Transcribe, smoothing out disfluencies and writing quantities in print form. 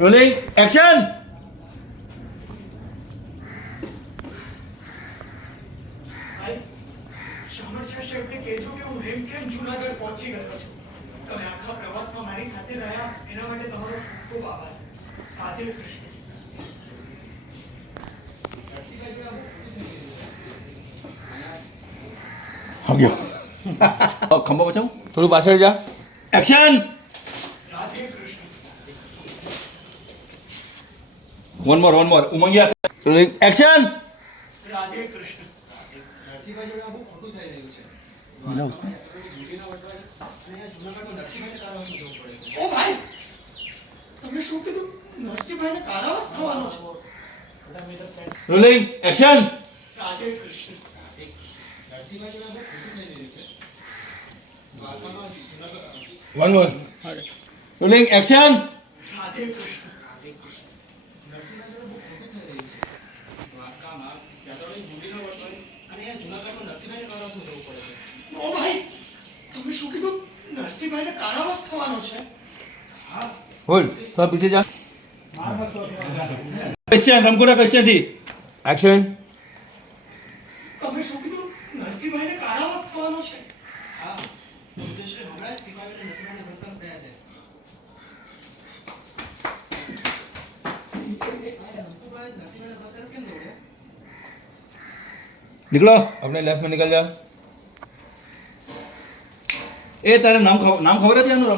Rolling action. Shamalsha શેઠને કહેજો કે હું હેમખેમ જૂનાગઢ પહોંચી ગયો છું. તમે આખા પ્રવાસમાં મારી સાથે રહ્યા એના માટે તમારો ખૂબ ખૂબ આભાર. રાધે કૃષ્ણ. આવ્યો. ખંભા બચાવ. થોડું પાછળ જા. Action. Radhe Krishna. One more ઉમંગિયા. Rolling action. રાધે કૃષ્ણ. ઓ ભાઈ, તમે શું કીધું? નરસિંહભાઈને કારાવાસ થવાનો છે. Rolling action. Radhe Krishna. One more. Rolling action. Radhe Krishna. ઓ ભાઈ, તમે શું કીધું? નરસિંહભાઈને કારાવાસ થવાનો છે. હોલ્ડ. થોડા પીછે જા. ક્વેશ્ચન રમકોડા ક્વેશ્ચન થી. એક્શન. તમે શું કીધું? નરસિંહભાઈને કારાવાસ થવાનો છે. નીકળો. अपने लेफ्ट में निकल जा. એ તારે નામ ખબર હતી આનું?